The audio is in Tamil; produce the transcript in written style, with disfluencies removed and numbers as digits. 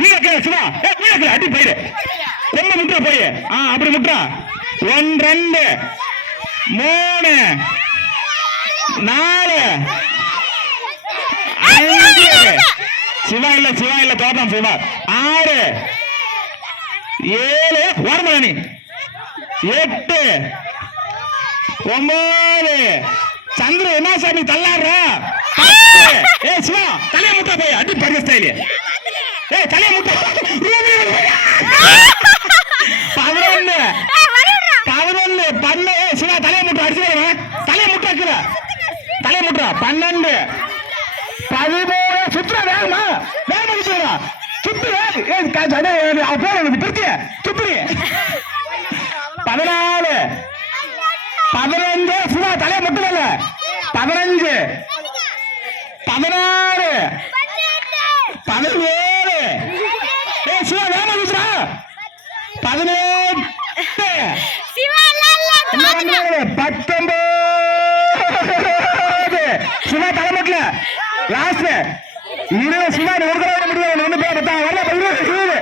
வீரக்கல சிவா வீரக்கல அடி போயிடு கொம்ப முட்டுற போய் அப்படி முட்டுறா 1 2 3 4 5 சிவா இல்ல தோட்டம் சிவா 6 7 ஓரமணி 8 9 சந்திர என்ன சாமி தள்ளாடுற சிவா தலைய முட்டா போய் அடி பரிச ஸ்டைல் தலைய முட்டா 11 பண்ண சிவா தலைய முட்டா அடிச்சு தலைய முட்டாக்குற தலைய முட்டா 12 13 சுத்துற வேகமா சுத்துறா சுத்து திருத்திய சுத்துறி 14 15 சிவா தலைய முட்டல 15 16 17 சிவா வேகமா சுத்துறா 18 19 சிவா தலை முட்டல லாஸ்ட் 20 சிவா ஒரு தடவை முடியாது ஒண்ணு பேர் வரல 20